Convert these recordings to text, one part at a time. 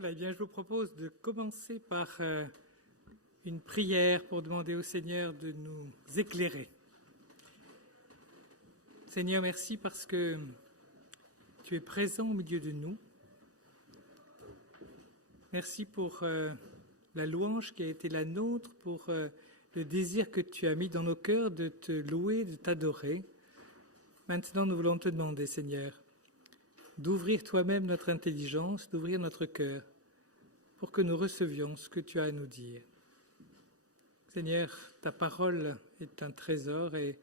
Voilà, eh bien, je vous propose de commencer par une prière pour demander au Seigneur de nous éclairer. Seigneur, merci parce que tu es présent au milieu de nous. Merci pour la louange qui a été la nôtre, pour le désir que tu as mis dans nos cœurs de te louer, de t'adorer. Maintenant, nous voulons te demander, Seigneur, d'ouvrir toi-même notre intelligence, d'ouvrir notre cœur, pour que nous recevions ce que tu as à nous dire. Seigneur, ta parole est un trésor et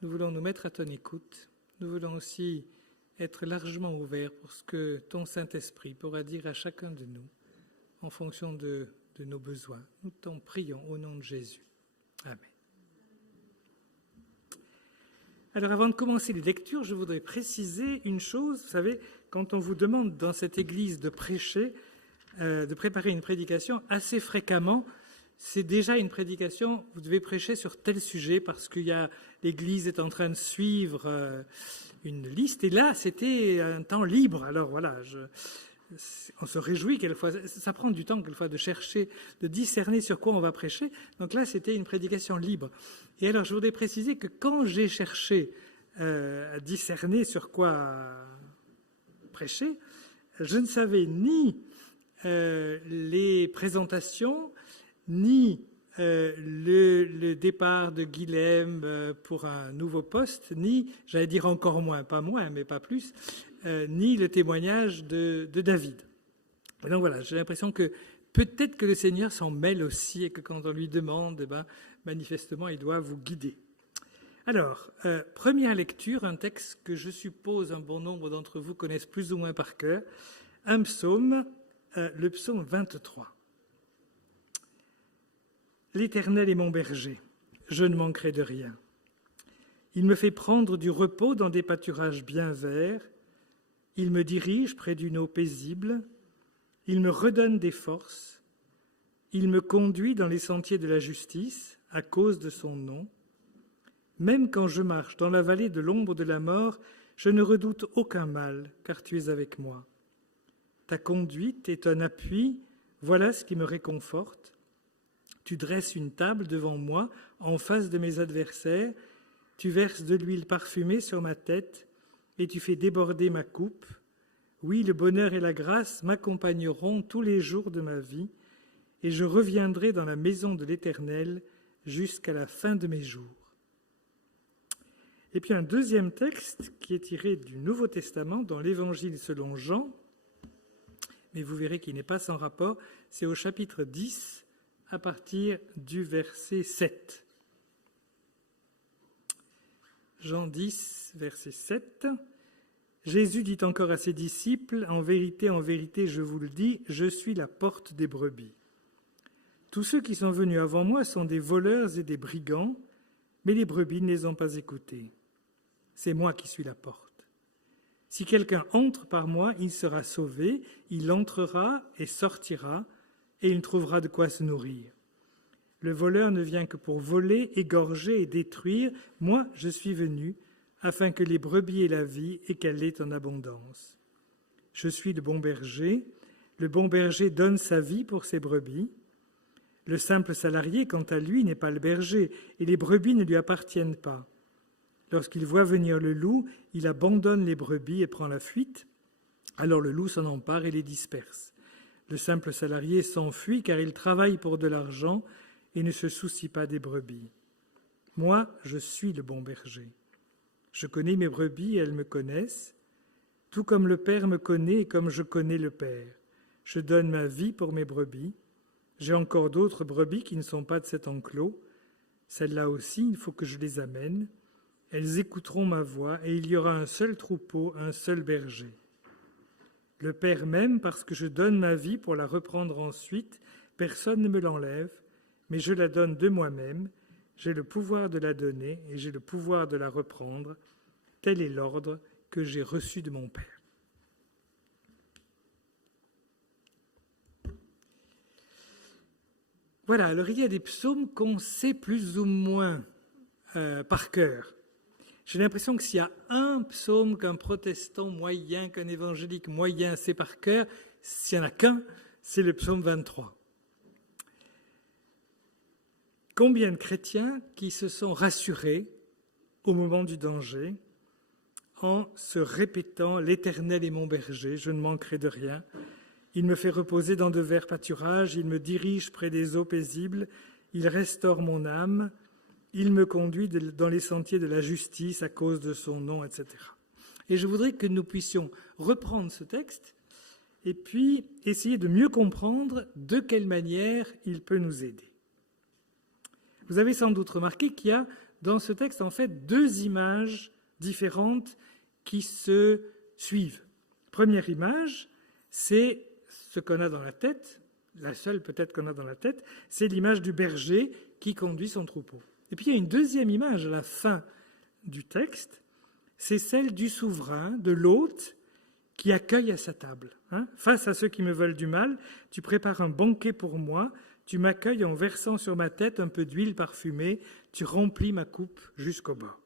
nous voulons nous mettre à ton écoute. Nous voulons aussi être largement ouverts pour ce que ton Saint-Esprit pourra dire à chacun de nous en fonction de nos besoins. Nous t'en prions au nom de Jésus. Amen. Alors avant de commencer les lectures, je voudrais préciser une chose. Vous savez, quand on vous demande dans cette église de prêcher, de préparer une prédication, assez fréquemment, c'est déjà une prédication, vous devez prêcher sur tel sujet parce que l'église est en train de suivre une liste. Et là, c'était un temps libre. Alors voilà, on se réjouit quelquefois. Ça prend du temps quelquefois de chercher, de discerner sur quoi on va prêcher. Donc là, c'était une prédication libre. Et alors, je voudrais préciser que quand j'ai cherché à discerner sur quoi prêcher, je ne savais ni les présentations, ni le départ de Guilhem pour un nouveau poste, ni, j'allais dire encore moins, pas moins, mais pas plus, ni le témoignage de David. Et donc voilà, j'ai l'impression que peut-être que le Seigneur s'en mêle aussi et que quand on lui demande, manifestement, il doit vous guider. Alors, première lecture, un texte que je suppose un bon nombre d'entre vous connaissent plus ou moins par cœur, un psaume, le psaume 23. L'Éternel est mon berger, je ne manquerai de rien. Il me fait prendre du repos dans des pâturages bien verts, il me dirige près d'une eau paisible, il me redonne des forces, il me conduit dans les sentiers de la justice à cause de son nom. Même quand je marche dans la vallée de l'ombre de la mort, je ne redoute aucun mal, car tu es avec moi. Ta conduite est un appui, voilà ce qui me réconforte. Tu dresses une table devant moi, en face de mes adversaires, tu verses de l'huile parfumée sur ma tête, et tu fais déborder ma coupe. Oui, le bonheur et la grâce m'accompagneront tous les jours de ma vie, et je reviendrai dans la maison de l'Éternel jusqu'à la fin de mes jours. Et puis un deuxième texte qui est tiré du Nouveau Testament, dans l'Évangile selon Jean, mais vous verrez qu'il n'est pas sans rapport, c'est au chapitre 10, à partir du verset 7. Jean 10, verset 7. Jésus dit encore à ses disciples, en vérité, je vous le dis, je suis la porte des brebis. Tous ceux qui sont venus avant moi sont des voleurs et des brigands, mais les brebis ne les ont pas écoutés. C'est moi qui suis la porte. Si quelqu'un entre par moi, il sera sauvé, il entrera et sortira, et il trouvera de quoi se nourrir. Le voleur ne vient que pour voler, égorger et détruire. Moi, je suis venu afin que les brebis aient la vie et qu'elle l'ait en abondance. Je suis le bon berger. Le bon berger donne sa vie pour ses brebis. Le simple salarié, quant à lui, n'est pas le berger, et les brebis ne lui appartiennent pas. Lorsqu'il voit venir le loup, il abandonne les brebis et prend la fuite. Alors le loup s'en empare et les disperse. Le simple salarié s'enfuit car il travaille pour de l'argent et ne se soucie pas des brebis. Moi, je suis le bon berger. Je connais mes brebis et elles me connaissent, tout comme le Père me connaît et comme je connais le Père. Je donne ma vie pour mes brebis. J'ai encore d'autres brebis qui ne sont pas de cet enclos. Celles-là aussi, il faut que je les amène. Elles écouteront ma voix et il y aura un seul troupeau, un seul berger. Le Père m'aime parce que je donne ma vie pour la reprendre ensuite. Personne ne me l'enlève, mais je la donne de moi-même. J'ai le pouvoir de la donner et j'ai le pouvoir de la reprendre. Tel est l'ordre que j'ai reçu de mon Père. Voilà, alors il y a des psaumes qu'on sait plus ou moins par cœur. J'ai l'impression que s'il y a un psaume qu'un protestant moyen, qu'un évangélique moyen sait par cœur, s'il n'y en a qu'un, c'est le psaume 23. Combien de chrétiens qui se sont rassurés au moment du danger en se répétant « L'Éternel est mon berger, je ne manquerai de rien. Il me fait reposer dans de verts pâturages, il me dirige près des eaux paisibles, il restaure mon âme, il me conduit dans les sentiers de la justice à cause de son nom, etc. » Et je voudrais que nous puissions reprendre ce texte et puis essayer de mieux comprendre de quelle manière il peut nous aider. Vous avez sans doute remarqué qu'il y a dans ce texte en fait deux images différentes qui se suivent. Première image, c'est ce qu'on a dans la tête, la seule peut-être qu'on a dans la tête, c'est l'image du berger qui conduit son troupeau. Et puis il y a une deuxième image à la fin du texte, c'est celle du souverain, de l'hôte, qui accueille à sa table. Face à ceux qui me veulent du mal, tu prépares un banquet pour moi, tu m'accueilles en versant sur ma tête un peu d'huile parfumée, tu remplis ma coupe jusqu'au bord.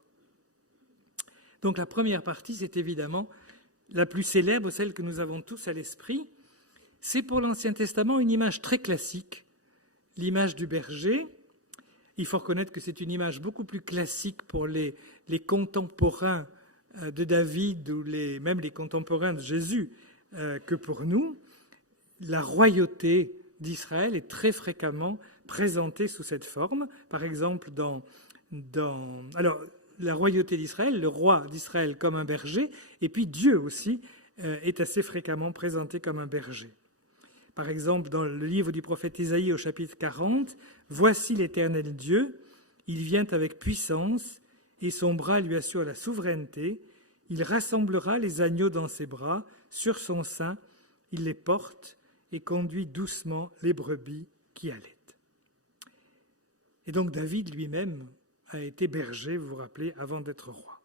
Donc la première partie, c'est évidemment la plus célèbre, celle que nous avons tous à l'esprit. C'est pour l'Ancien Testament une image très classique, l'image du berger. Il faut reconnaître que c'est une image beaucoup plus classique pour les contemporains de David ou même les contemporains de Jésus que pour nous. La royauté d'Israël est très fréquemment présentée sous cette forme. Par exemple, alors, la royauté d'Israël, le roi d'Israël comme un berger, et puis Dieu aussi est assez fréquemment présenté comme un berger. Par exemple, dans le livre du prophète Isaïe au chapitre 40, « Voici l'Éternel Dieu, il vient avec puissance, et son bras lui assure la souveraineté. Il rassemblera les agneaux dans ses bras, sur son sein, il les porte et conduit doucement les brebis qui allaitent. » Et donc David lui-même a été berger, vous vous rappelez, avant d'être roi.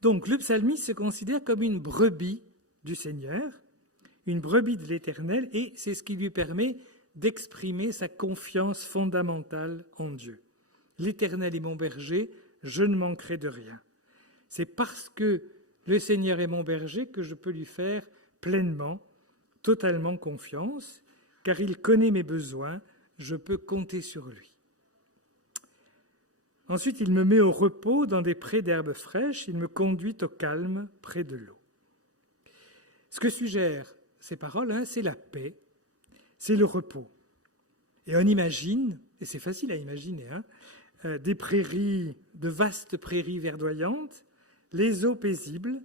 Donc le psalmiste se considère comme une brebis du Seigneur, une brebis de l'Éternel, et c'est ce qui lui permet d'exprimer sa confiance fondamentale en Dieu. L'Éternel est mon berger, je ne manquerai de rien. C'est parce que le Seigneur est mon berger que je peux lui faire pleinement, totalement confiance, car il connaît mes besoins, je peux compter sur lui. Ensuite, il me met au repos dans des prés d'herbes fraîches, il me conduit au calme près de l'eau. Ce que suggèrent ces paroles, c'est la paix, c'est le repos. Et on imagine, et c'est facile à imaginer, des prairies, de vastes prairies verdoyantes, les eaux paisibles,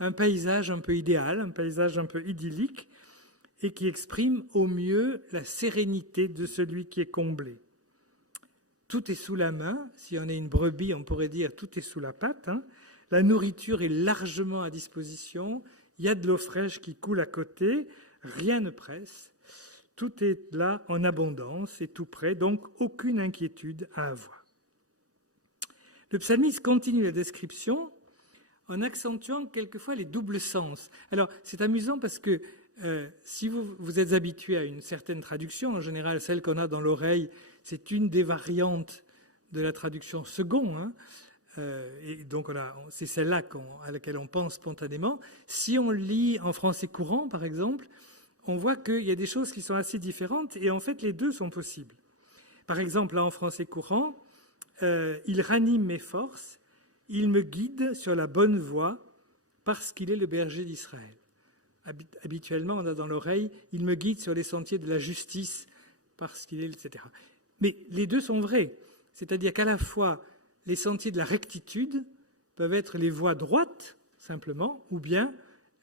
un paysage un peu idéal, un paysage un peu idyllique, et qui exprime au mieux la sérénité de celui qui est comblé. Tout est sous la main, si on est une brebis, on pourrait dire tout est sous la patte. La nourriture est largement à disposition, il y a de l'eau fraîche qui coule à côté, rien ne presse, tout est là en abondance et tout près, donc aucune inquiétude à avoir. Le psalmiste continue la description en accentuant quelquefois les doubles sens. Alors c'est amusant parce que si vous êtes habitué à une certaine traduction, en général celle qu'on a dans l'oreille, c'est une des variantes de la traduction second, et donc c'est celle-là à laquelle on pense spontanément. Si on lit en français courant, par exemple, on voit qu'il y a des choses qui sont assez différentes, et en fait les deux sont possibles. Par exemple, là en français courant, il ranime mes forces, il me guide sur la bonne voie parce qu'il est le berger d'Israël. Habituellement, on a dans l'oreille, il me guide sur les sentiers de la justice parce qu'il est, etc. Mais les deux sont vrais. C'est-à-dire qu'à la fois, les sentiers de la rectitude peuvent être les voies droites, simplement, ou bien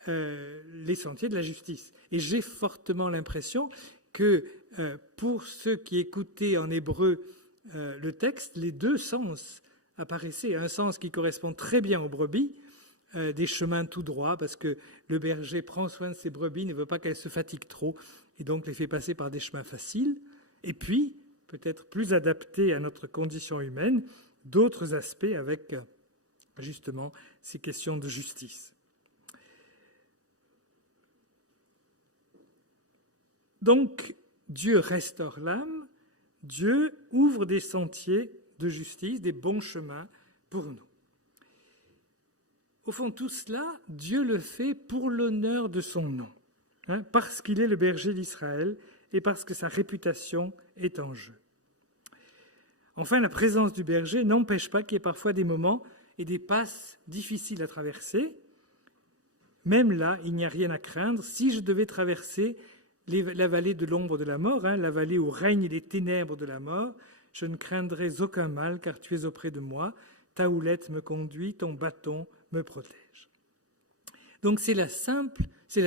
les sentiers de la justice. Et j'ai fortement l'impression que pour ceux qui écoutaient en hébreu le texte, les deux sens apparaissaient. Un sens qui correspond très bien aux brebis, des chemins tout droits, parce que le berger prend soin de ses brebis, ne veut pas qu'elles se fatiguent trop, et donc les fait passer par des chemins faciles. Et puis, peut-être plus adaptés à notre condition humaine, d'autres aspects avec justement ces questions de justice. Donc, Dieu restaure l'âme, Dieu ouvre des sentiers de justice, des bons chemins pour nous. Au fond, tout cela, Dieu le fait pour l'honneur de son nom. parce qu'il est le berger d'Israël et parce que sa réputation est en jeu. Enfin, la présence du berger n'empêche pas qu'il y ait parfois des moments et des passes difficiles à traverser. Même là, il n'y a rien à craindre. Si je devais traverser la vallée de l'ombre de la mort, la vallée où règnent les ténèbres de la mort, je ne craindrais aucun mal, car tu es auprès de moi. Ta houlette me conduit, ton bâton me protège. Donc c'est la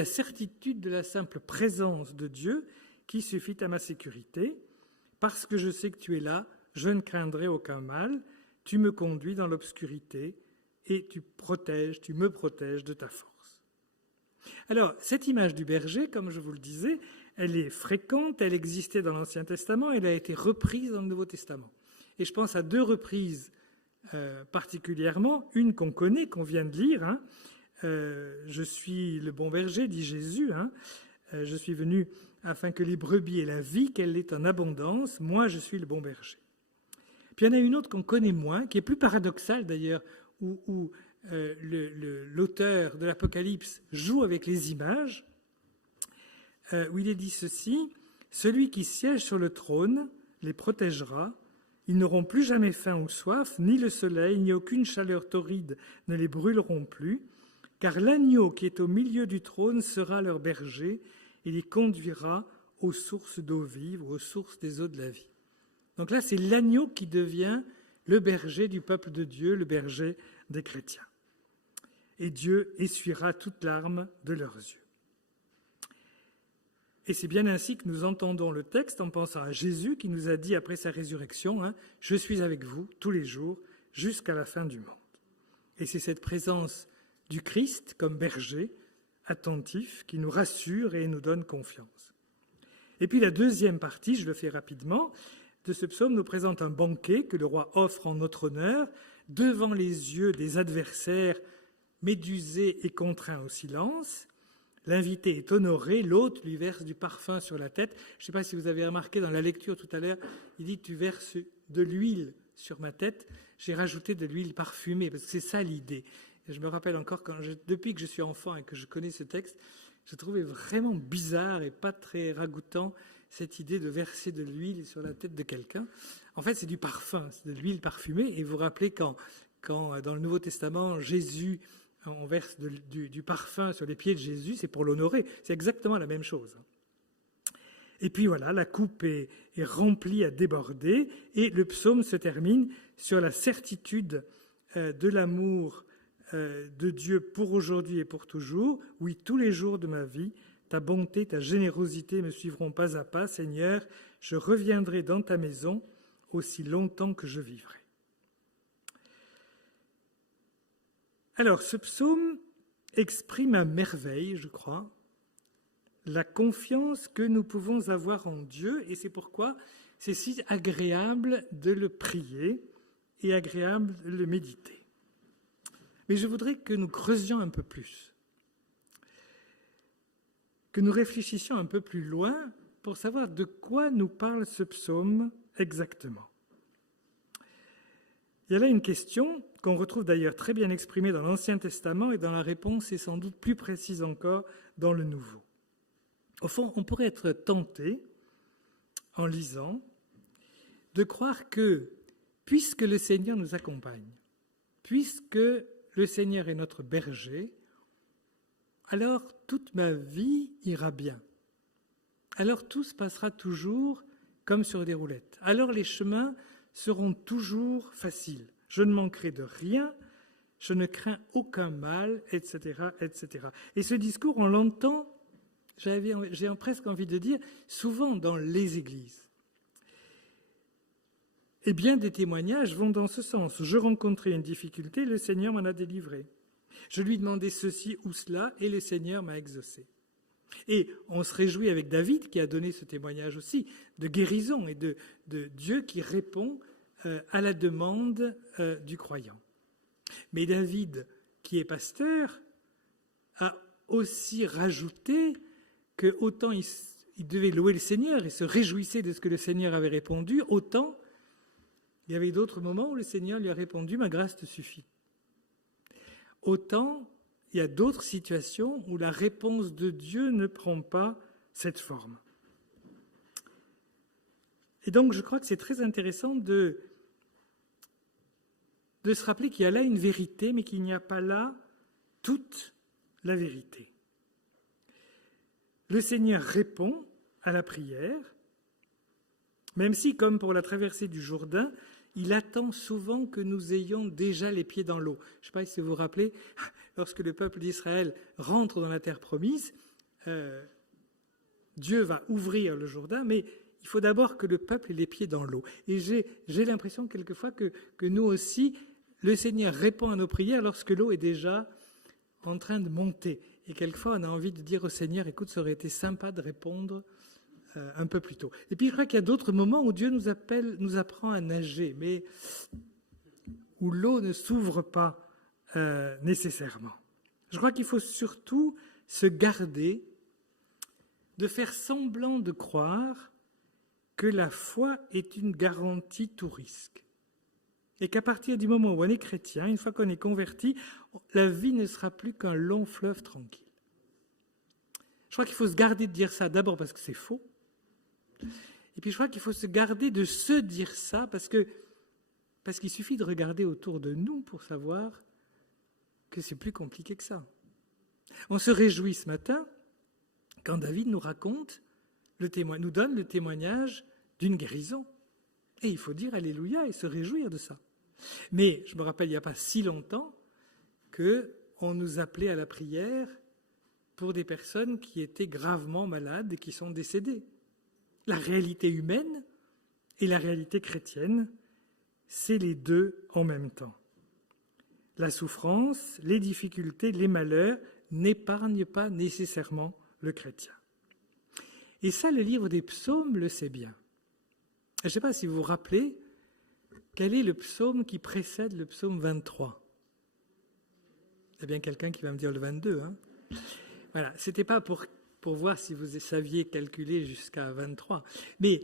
certitude de la simple présence de Dieu qui suffit à ma sécurité. Parce que je sais que tu es là, je ne craindrai aucun mal. Tu me conduis dans l'obscurité et tu me protèges de ta force. Alors, cette image du berger, comme je vous le disais, elle est fréquente, elle existait dans l'Ancien Testament, elle a été reprise dans le Nouveau Testament. Et je pense à deux reprises particulièrement, une qu'on connaît, qu'on vient de lire. Je suis le bon berger, dit Jésus. Je suis venu afin que les brebis aient la vie, qu'elle ait en abondance. Moi, je suis le bon berger. Puis il y en a une autre qu'on connaît moins, qui est plus paradoxale d'ailleurs, où l'auteur de l'Apocalypse joue avec les images, où il est dit ceci: « Celui qui siège sur le trône les protégera. Ils n'auront plus jamais faim ou soif, ni le soleil, ni aucune chaleur torride ne les brûleront plus, car l'agneau qui est au milieu du trône sera leur berger, et les conduira aux sources d'eau vive, aux sources des eaux de la vie. » Donc là, c'est l'agneau qui devient le berger du peuple de Dieu, le berger des chrétiens. Et Dieu essuiera toute larme de leurs yeux. Et c'est bien ainsi que nous entendons le texte en pensant à Jésus qui nous a dit après sa résurrection, « Je suis avec vous tous les jours jusqu'à la fin du monde. » Et c'est cette présence du Christ comme berger attentif qui nous rassure et nous donne confiance. Et puis la deuxième partie, je le fais rapidement, de ce psaume nous présente un banquet que le roi offre en notre honneur devant les yeux des adversaires médusés et contraints au silence. L'invité est honoré, l'hôte lui verse du parfum sur la tête. Je ne sais pas si vous avez remarqué dans la lecture tout à l'heure, il dit « tu verses de l'huile sur ma tête ». J'ai rajouté de l'huile parfumée, parce que c'est ça l'idée. Et je me rappelle encore, depuis que je suis enfant et que je connais ce texte, je trouvais vraiment bizarre et pas très ragoûtant cette idée de verser de l'huile sur la tête de quelqu'un. En fait, c'est du parfum, c'est de l'huile parfumée. Et vous vous rappelez quand dans le Nouveau Testament, Jésus, on verse du parfum sur les pieds de Jésus, c'est pour l'honorer. C'est exactement la même chose. Et puis voilà, la coupe est remplie à déborder et le psaume se termine sur la certitude de l'amour de Dieu pour aujourd'hui et pour toujours. Oui, tous les jours de ma vie, ta bonté, ta générosité me suivront pas à pas. Seigneur, je reviendrai dans ta maison aussi longtemps que je vivrai. Alors, ce psaume exprime à merveille, je crois, la confiance que nous pouvons avoir en Dieu, et c'est pourquoi c'est si agréable de le prier et agréable de le méditer. Mais je voudrais que nous creusions un peu plus, que nous réfléchissions un peu plus loin pour savoir de quoi nous parle ce psaume exactement. Il y a là une question qu'on retrouve d'ailleurs très bien exprimée dans l'Ancien Testament et dont la réponse est sans doute plus précise encore dans le Nouveau. Au fond, on pourrait être tenté, en lisant, de croire que, puisque le Seigneur nous accompagne, puisque le Seigneur est notre berger, alors toute ma vie ira bien. Alors tout se passera toujours comme sur des roulettes. Alors les chemins seront toujours faciles. Je ne manquerai de rien, je ne crains aucun mal, etc., etc. Et ce discours, on l'entend, j'ai presque envie de dire, souvent dans les églises. Et bien des témoignages vont dans ce sens. Je rencontrais une difficulté, le Seigneur m'en a délivré. Je lui demandais ceci ou cela, et le Seigneur m'a exaucé. Et on se réjouit avec David, qui a donné ce témoignage aussi, de guérison et de Dieu qui répond à la demande du croyant. Mais David, qui est pasteur, a aussi rajouté que autant il devait louer le Seigneur et se réjouissait de ce que le Seigneur avait répondu, autant il y avait d'autres moments où le Seigneur lui a répondu « Ma grâce te suffit ». Autant il y a d'autres situations où la réponse de Dieu ne prend pas cette forme. Et donc, je crois que c'est très intéressant de se rappeler qu'il y a là une vérité, mais qu'il n'y a pas là toute la vérité. Le Seigneur répond à la prière, même si, comme pour la traversée du Jourdain, il attend souvent que nous ayons déjà les pieds dans l'eau. Je ne sais pas si vous vous rappelez, lorsque le peuple d'Israël rentre dans la terre promise, Dieu va ouvrir le Jourdain, mais il faut d'abord que le peuple ait les pieds dans l'eau. Et j'ai l'impression quelquefois que nous aussi, le Seigneur répond à nos prières lorsque l'eau est déjà en train de monter. Et quelquefois, on a envie de dire au Seigneur, écoute, ça aurait été sympa de répondre un peu plus tôt. Et puis, je crois qu'il y a d'autres moments où Dieu nous apprend à nager, mais où l'eau ne s'ouvre pas nécessairement. Je crois qu'il faut surtout se garder de faire semblant de croire que la foi est une garantie tout risque. Et qu'à partir du moment où on est chrétien, une fois qu'on est converti, la vie ne sera plus qu'un long fleuve tranquille. Je crois qu'il faut se garder de dire ça d'abord parce que c'est faux. Et puis je crois qu'il faut se garder de se dire ça parce qu'il suffit de regarder autour de nous pour savoir que c'est plus compliqué que ça. On se réjouit ce matin quand David nous raconte, nous donne le témoignage d'une guérison. Et il faut dire Alléluia et se réjouir de ça. Mais je me rappelle, il n'y a pas si longtemps qu'on nous appelait à la prière pour des personnes qui étaient gravement malades et qui sont décédées. La réalité humaine et la réalité chrétienne, c'est les deux en même temps. La souffrance, les difficultés, les malheurs n'épargnent pas nécessairement le chrétien. Et ça, le livre des psaumes le sait bien. Je ne sais pas si vous vous rappelez, quel est le psaume qui précède le psaume 23 ? Il y a bien quelqu'un qui va me dire le 22. Voilà, ce n'était pas pour voir si vous saviez calculer jusqu'à 23. Mais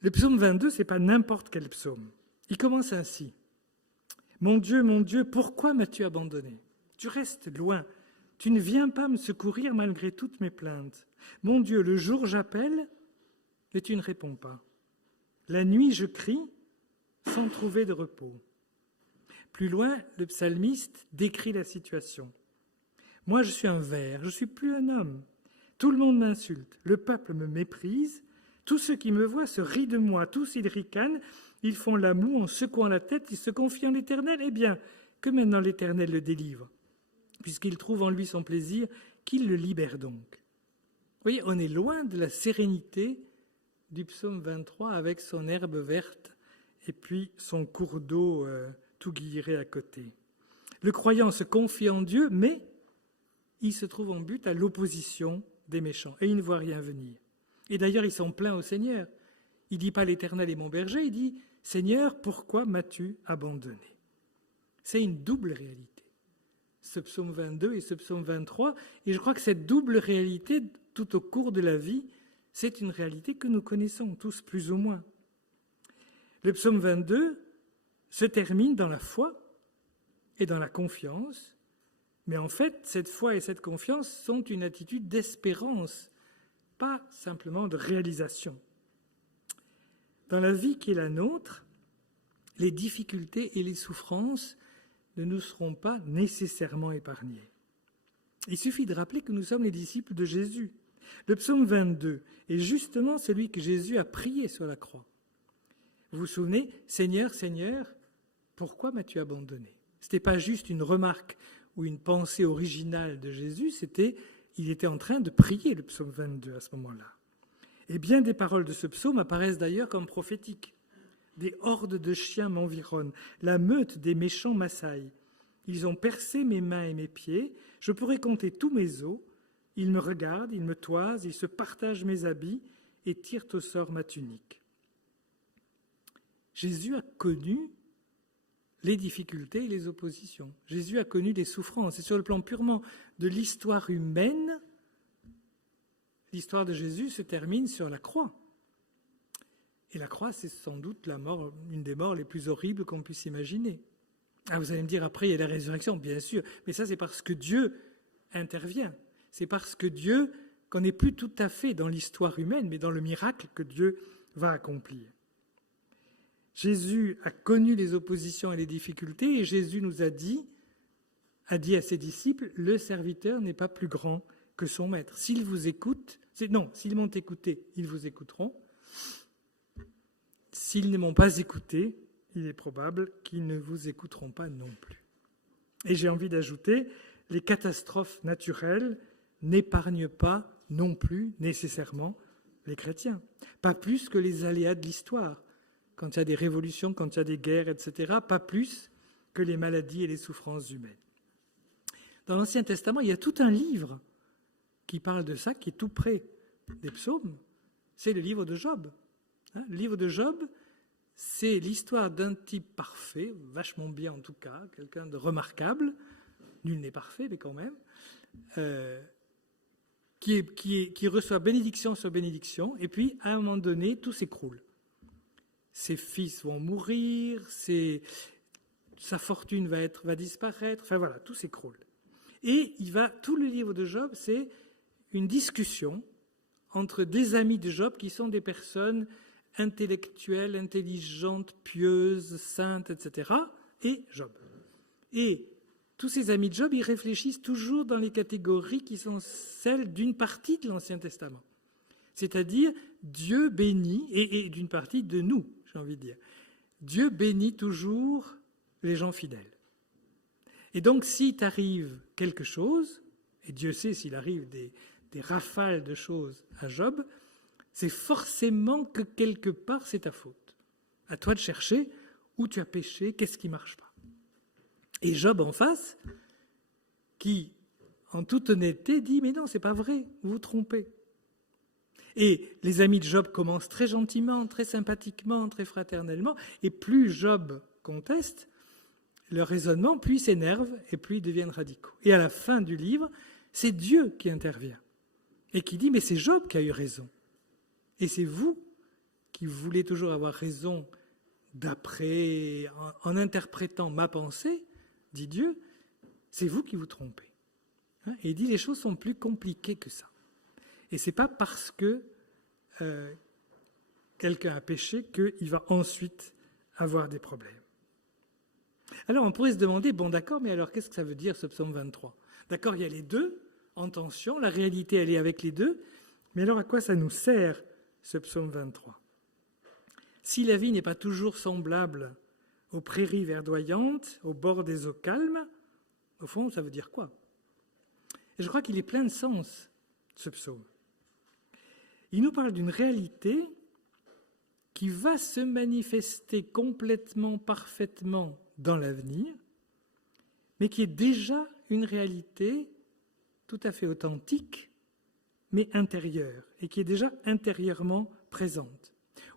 le psaume 22, ce n'est pas n'importe quel psaume. Il commence ainsi. Mon Dieu, pourquoi m'as-tu abandonné ? Tu restes loin. Tu ne viens pas me secourir malgré toutes mes plaintes. Mon Dieu, le jour j'appelle, et tu ne réponds pas. La nuit je crie, sans trouver de repos. Plus loin, le psalmiste décrit la situation. Moi je suis un ver, je ne suis plus un homme. Tout le monde m'insulte, le peuple me méprise. Tous ceux qui me voient se rient de moi, tous ils ricanent, ils font la moue en secouant la tête, ils se confient en l'Éternel. Eh bien, que maintenant l'Éternel le délivre, puisqu'il trouve en lui son plaisir, qu'il le libère donc. Vous voyez, on est loin de la sérénité du psaume 23 avec son herbe verte et puis son cours d'eau tout guilleré à côté. Le croyant se confie en Dieu, mais il se trouve en but à l'opposition des méchants et il ne voit rien venir. Et d'ailleurs, il s'en plaint au Seigneur. Il ne dit pas l'Éternel est mon berger, il dit Seigneur, pourquoi m'as-tu abandonné ? C'est une double réalité, ce psaume 22 et ce psaume 23. Et je crois que cette double réalité, tout au cours de la vie, c'est une réalité que nous connaissons tous plus ou moins. Le psaume 22 se termine dans la foi et dans la confiance, mais en fait, cette foi et cette confiance sont une attitude d'espérance, pas simplement de réalisation. Dans la vie qui est la nôtre, les difficultés et les souffrances ne nous seront pas nécessairement épargnées. Il suffit de rappeler que nous sommes les disciples de Jésus. Le psaume 22 est justement celui que Jésus a prié sur la croix. Vous vous souvenez, Seigneur, Seigneur, pourquoi m'as-tu abandonné ? Ce n'était pas juste une remarque ou une pensée originale de Jésus, il était en train de prier le psaume 22 à ce moment-là. Et bien des paroles de ce psaume apparaissent d'ailleurs comme prophétiques. Des hordes de chiens m'environnent, la meute des méchants m'assaille. Ils ont percé mes mains et mes pieds, je pourrais compter tous mes os. Ils me regardent, ils me toisent, ils se partagent mes habits et tirent au sort ma tunique. Jésus a connu les difficultés et les oppositions. Jésus a connu les souffrances. Et sur le plan purement de l'histoire humaine, l'histoire de Jésus se termine sur la croix. Et la croix, c'est sans doute la mort, une des morts les plus horribles qu'on puisse imaginer. Ah, vous allez me dire, après, il y a la résurrection, bien sûr, mais ça, c'est parce que Dieu intervient. C'est parce que Dieu, qu'on n'est plus tout à fait dans l'histoire humaine, mais dans le miracle que Dieu va accomplir. Jésus a connu les oppositions et les difficultés, et Jésus nous a dit à ses disciples, le serviteur n'est pas plus grand que son maître. S'ils vous écoutent, s'ils m'ont écouté, ils vous écouteront. S'ils ne m'ont pas écouté, il est probable qu'ils ne vous écouteront pas non plus. Et j'ai envie d'ajouter, les catastrophes naturelles n'épargnent pas non plus nécessairement les chrétiens. Pas plus que les aléas de l'histoire. Quand il y a des révolutions, quand il y a des guerres, etc., pas plus que les maladies et les souffrances humaines. Dans l'Ancien Testament, il y a tout un livre qui parle de ça, qui est tout près des psaumes. C'est le livre de Job. Le livre de Job, c'est l'histoire d'un type parfait, vachement bien en tout cas, quelqu'un de remarquable, nul n'est parfait, mais quand même, qui reçoit bénédiction sur bénédiction, et puis à un moment donné, tout s'écroule. Ses fils vont mourir, sa fortune va disparaître, enfin voilà, tout s'écroule. Et tout le livre de Job, c'est une discussion entre des amis de Job qui sont des personnes intellectuelles, intelligentes, pieuses, saintes, etc., et Job. Et tous ces amis de Job, ils réfléchissent toujours dans les catégories qui sont celles d'une partie de l'Ancien Testament. C'est-à-dire, Dieu bénit, et d'une partie de nous, j'ai envie de dire. Dieu bénit toujours les gens fidèles. Et donc, s'il t'arrive quelque chose, et Dieu sait s'il arrive des rafales de choses à Job, c'est forcément que quelque part, c'est ta faute. À toi de chercher où tu as péché, qu'est-ce qui ne marche pas. Et Job en face, qui, en toute honnêteté, dit « Mais non, c'est pas vrai, vous vous trompez ». Et les amis de Job commencent très gentiment, très sympathiquement, très fraternellement, et plus Job conteste, leur raisonnement, plus ils s'énervent et plus ils deviennent radicaux. Et à la fin du livre, c'est Dieu qui intervient et qui dit « Mais c'est Job qui a eu raison. Et c'est vous qui voulez toujours avoir raison d'après, en interprétant ma pensée, dit Dieu, c'est vous qui vous trompez. » Et il dit « Les choses sont plus compliquées que ça. » Et ce n'est pas parce que quelqu'un a péché qu'il va ensuite avoir des problèmes. Alors on pourrait se demander, bon d'accord, mais alors qu'est-ce que ça veut dire ce psaume 23 ? D'accord, il y a les deux en tension, la réalité elle est avec les deux, mais alors à quoi ça nous sert ce psaume 23 ? Si la vie n'est pas toujours semblable aux prairies verdoyantes, au bord des eaux calmes, au fond ça veut dire quoi ? Et je crois qu'il est plein de sens, ce psaume. Il nous parle d'une réalité qui va se manifester complètement, parfaitement dans l'avenir, mais qui est déjà une réalité tout à fait authentique, mais intérieure, et qui est déjà intérieurement présente.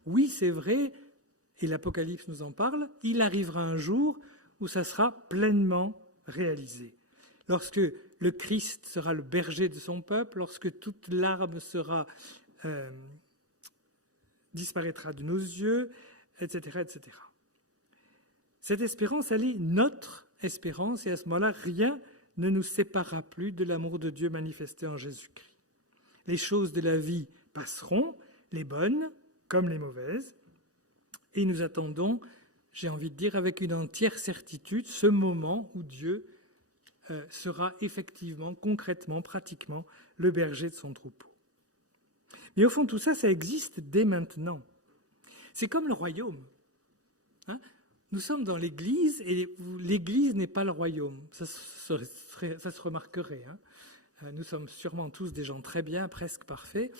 Oui, c'est vrai, et l'Apocalypse nous en parle, il arrivera un jour où ça sera pleinement réalisé. Lorsque le Christ sera le berger de son peuple, lorsque toute larme disparaîtra de nos yeux, etc., etc. Cette espérance, elle est notre espérance, et à ce moment-là, rien ne nous séparera plus de l'amour de Dieu manifesté en Jésus-Christ. Les choses de la vie passeront, les bonnes comme les mauvaises, et nous attendons, j'ai envie de dire, avec une entière certitude, ce moment où Dieu sera effectivement, concrètement, pratiquement, le berger de son troupeau. Mais au fond, tout ça, ça existe dès maintenant. C'est comme le royaume. Nous sommes dans l'Église, et l'Église n'est pas le royaume. Ça se remarquerait. Nous sommes sûrement tous des gens très bien, presque parfaits,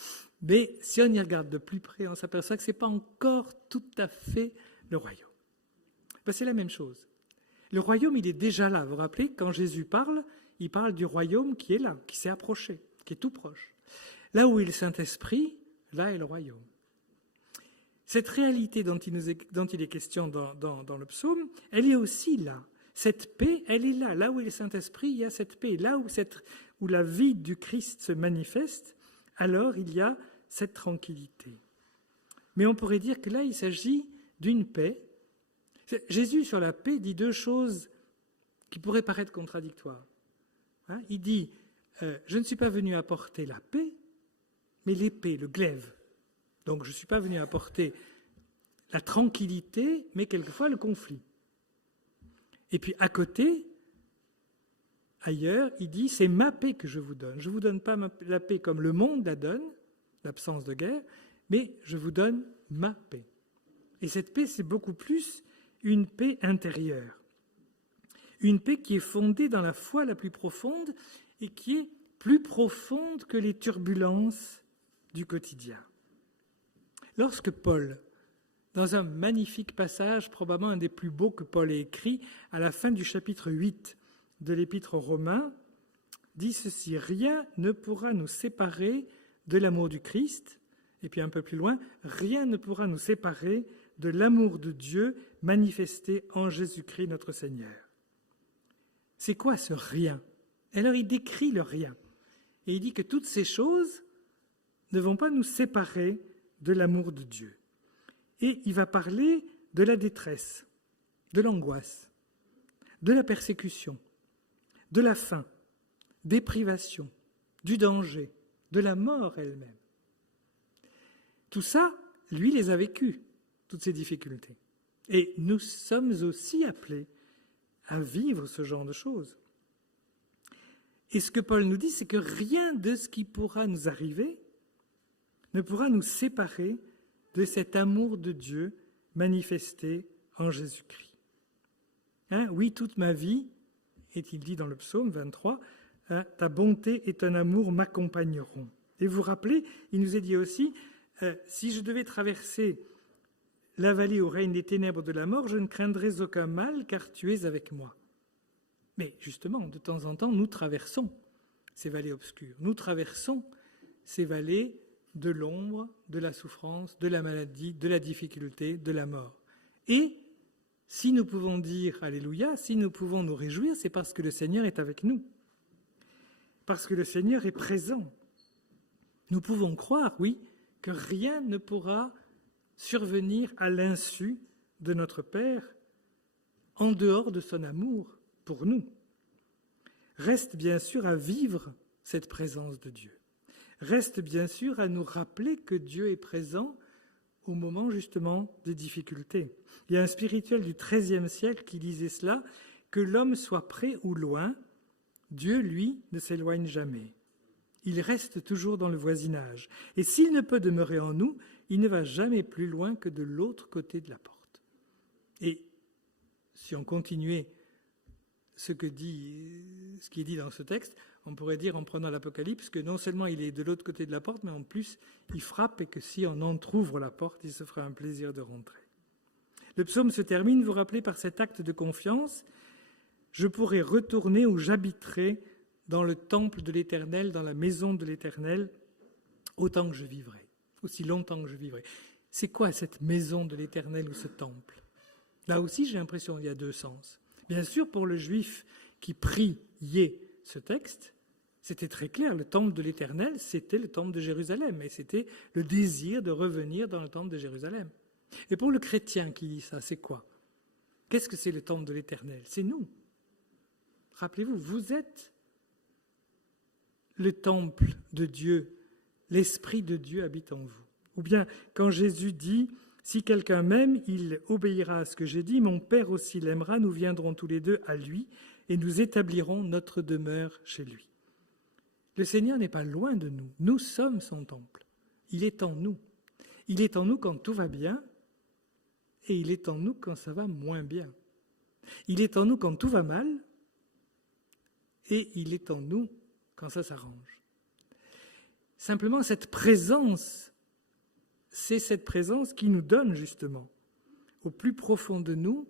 mais si on y regarde de plus près, on s'aperçoit que ce n'est pas encore tout à fait le royaume. C'est la même chose. Le royaume, il est déjà là. Vous vous rappelez, quand Jésus parle, il parle du royaume qui est là, qui s'est approché, qui est tout proche. Là où est le Saint-Esprit, là est le royaume. Cette réalité dont il est question dans le psaume, elle est aussi là. Cette paix, elle est là. Là où est le Saint-Esprit, il y a cette paix. Là où la vie du Christ se manifeste, alors il y a cette tranquillité. Mais on pourrait dire que là, il s'agit d'une paix. Jésus, sur la paix, dit deux choses qui pourrait paraître contradictoire. Hein, il dit, je ne suis pas venu apporter la paix, mais l'épée, le glaive. Donc je ne suis pas venu apporter la tranquillité, mais quelquefois le conflit. Et puis à côté, ailleurs, il dit, c'est ma paix que je vous donne. Je ne vous donne pas la paix comme le monde la donne, l'absence de guerre, mais je vous donne ma paix. Et cette paix, c'est beaucoup plus une paix intérieure. Une paix qui est fondée dans la foi la plus profonde et qui est plus profonde que les turbulences du quotidien. Lorsque Paul, dans un magnifique passage, probablement un des plus beaux que Paul ait écrit, à la fin du chapitre 8 de l'Épître aux Romains, dit ceci, « Rien ne pourra nous séparer de l'amour du Christ », et puis un peu plus loin, « Rien ne pourra nous séparer de l'amour de Dieu manifesté en Jésus-Christ notre Seigneur. » C'est quoi ce rien? Alors il décrit le rien. Et il dit que toutes ces choses ne vont pas nous séparer de l'amour de Dieu. Et il va parler de la détresse, de l'angoisse, de la persécution, de la faim, des privations, du danger, de la mort elle-même. Tout ça, lui les a vécues, toutes ces difficultés. Et nous sommes aussi appelés à vivre ce genre de choses. Et ce que Paul nous dit, c'est que rien de ce qui pourra nous arriver ne pourra nous séparer de cet amour de Dieu manifesté en Jésus-Christ. Hein, oui, toute ma vie, est-il dit dans le psaume 23, hein, ta bonté et ton amour m'accompagneront. Et vous vous rappelez, il nous est dit aussi, si je devais traverser la vallée où règnent les ténèbres de la mort, je ne craindrais aucun mal, car tu es avec moi. Mais justement, de temps en temps, nous traversons ces vallées obscures. Nous traversons ces vallées de l'ombre, de la souffrance, de la maladie, de la difficulté, de la mort. Et si nous pouvons dire Alléluia, si nous pouvons nous réjouir, c'est parce que le Seigneur est avec nous. Parce que le Seigneur est présent. Nous pouvons croire, oui, que rien ne pourra survenir à l'insu de notre Père, en dehors de son amour pour nous. Reste bien sûr à vivre cette présence de Dieu. Reste bien sûr à nous rappeler que Dieu est présent au moment justement des difficultés. Il y a un spirituel du XIIIe siècle qui disait cela, que l'homme soit près ou loin, Dieu, lui, ne s'éloigne jamais. Il reste toujours dans le voisinage. Et s'il ne peut demeurer en nous, il ne va jamais plus loin que de l'autre côté de la porte. Et si on continuait ce qui est dit dans ce texte, on pourrait dire en prenant l'Apocalypse que non seulement il est de l'autre côté de la porte, mais en plus il frappe et que si on entrouvre la porte, il se fera un plaisir de rentrer. Le psaume se termine, vous vous rappelez, par cet acte de confiance. Je pourrai retourner où j'habiterai dans le temple de l'Éternel, dans la maison de l'Éternel, autant que je vivrai, aussi longtemps que je vivrai. C'est quoi cette maison de l'Éternel ou ce temple? Là aussi, j'ai l'impression qu'il y a deux sens. Bien sûr, pour le juif qui priait ce texte, c'était très clair. Le temple de l'Éternel, c'était le temple de Jérusalem. Et c'était le désir de revenir dans le temple de Jérusalem. Et pour le chrétien qui dit ça, c'est quoi? Qu'est-ce que c'est le temple de l'Éternel? C'est nous. Rappelez-vous, vous êtes le temple de Dieu. L'Esprit de Dieu habite en vous. Ou bien, quand Jésus dit « Si quelqu'un m'aime, il obéira à ce que j'ai dit. Mon Père aussi l'aimera. Nous viendrons tous les deux à lui et nous établirons notre demeure chez lui. » Le Seigneur n'est pas loin de nous. Nous sommes son temple. Il est en nous. Il est en nous quand tout va bien et il est en nous quand ça va moins bien. Il est en nous quand tout va mal et il est en nous quand ça s'arrange. Simplement, cette présence, c'est cette présence qui nous donne justement, au plus profond de nous,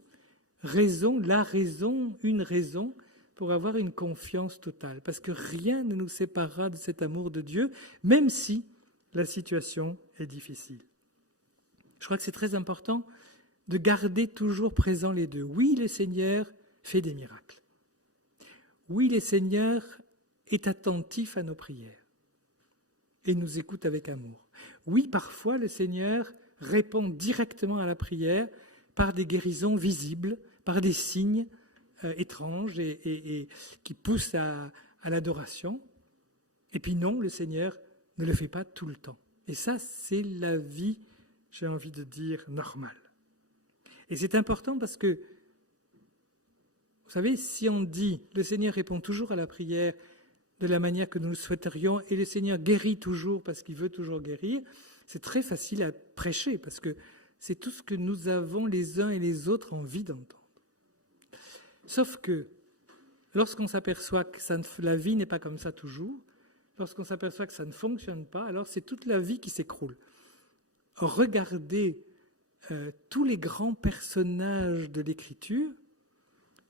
une raison pour avoir une confiance totale. Parce que rien ne nous séparera de cet amour de Dieu, même si la situation est difficile. Je crois que c'est très important de garder toujours présent les deux. Oui, le Seigneur fait des miracles. Oui, le Seigneur est attentif à nos prières et nous écoute avec amour. Oui, parfois, le Seigneur répond directement à la prière par des guérisons visibles, par des signes étranges et qui poussent à l'adoration. Et puis non, le Seigneur ne le fait pas tout le temps. Et ça, c'est la vie, j'ai envie de dire, normale. Et c'est important parce que, vous savez, si on dit « le Seigneur répond toujours à la prière de la manière que nous le souhaiterions et le Seigneur guérit toujours parce qu'il veut toujours guérir », c'est très facile à prêcher parce que c'est tout ce que nous avons les uns et les autres envie d'entendre. Sauf que, lorsqu'on s'aperçoit que la vie n'est pas comme ça toujours, lorsqu'on s'aperçoit que ça ne fonctionne pas, alors c'est toute la vie qui s'écroule. Regardez tous les grands personnages de l'Écriture,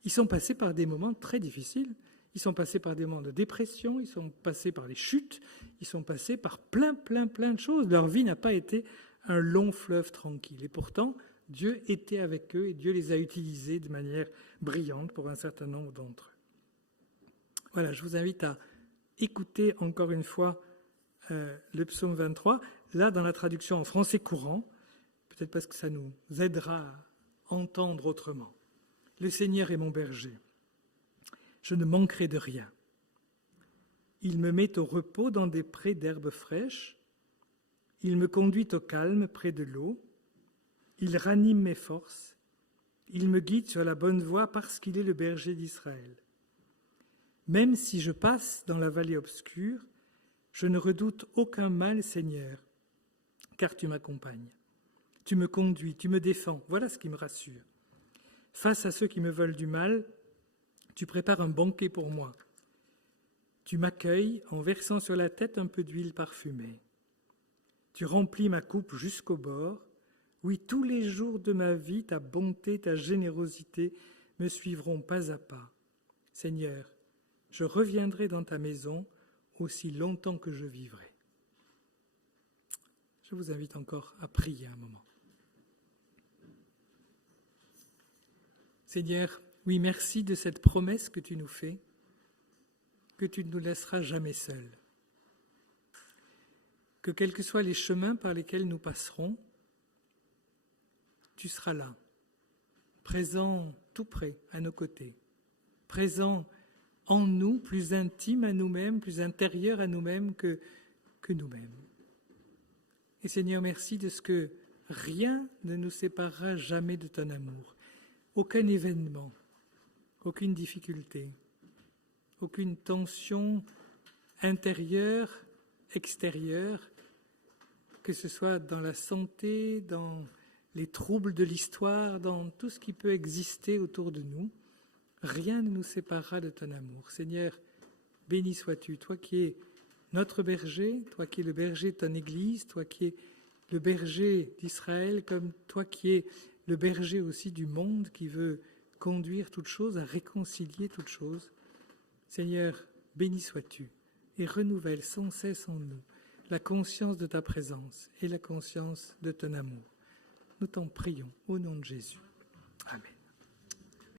ils sont passés par des moments très difficiles, ils sont passés par des moments de dépression, ils sont passés par les chutes, ils sont passés par plein de choses. Leur vie n'a pas été un long fleuve tranquille. Et pourtant, Dieu était avec eux et Dieu les a utilisés de manière brillante pour un certain nombre d'entre eux. Voilà, je vous invite à écouter encore une fois le psaume 23, là dans la traduction en français courant, peut-être parce que ça nous aidera à entendre autrement. Le Seigneur est mon berger, je ne manquerai de rien. Il me met au repos dans des prés d'herbes fraîches, il me conduit au calme près de l'eau, il ranime mes forces, il me guide sur la bonne voie parce qu'il est le berger d'Israël. Même si je passe dans la vallée obscure, je ne redoute aucun mal, Seigneur, car tu m'accompagnes. Tu me conduis, tu me défends, voilà ce qui me rassure. Face à ceux qui me veulent du mal, tu prépares un banquet pour moi. Tu m'accueilles en versant sur la tête un peu d'huile parfumée. Tu remplis ma coupe jusqu'au bord. Oui, tous les jours de ma vie, ta bonté, ta générosité me suivront pas à pas. Seigneur, je reviendrai dans ta maison aussi longtemps que je vivrai. Je vous invite encore à prier un moment. Seigneur, oui, merci de cette promesse que tu nous fais, que tu ne nous laisseras jamais seuls. Que quels que soient les chemins par lesquels nous passerons, tu seras là, présent tout près, à nos côtés, présent en nous, plus intime à nous-mêmes, plus intérieur à nous-mêmes que nous-mêmes. Et Seigneur, merci de ce que rien ne nous séparera jamais de ton amour. Aucun événement, aucune difficulté, aucune tension intérieure, extérieure, que ce soit dans la santé, dans les troubles de l'histoire, dans tout ce qui peut exister autour de nous, rien ne nous séparera de ton amour. Seigneur, béni sois-tu, toi qui es notre berger, toi qui es le berger de ton Église, toi qui es le berger d'Israël, comme toi qui es le berger aussi du monde qui veut conduire toutes choses, à réconcilier toutes choses. Seigneur, béni sois-tu et renouvelle sans cesse en nous la conscience de ta présence et la conscience de ton amour. Nous t'en prions au nom de Jésus. Amen.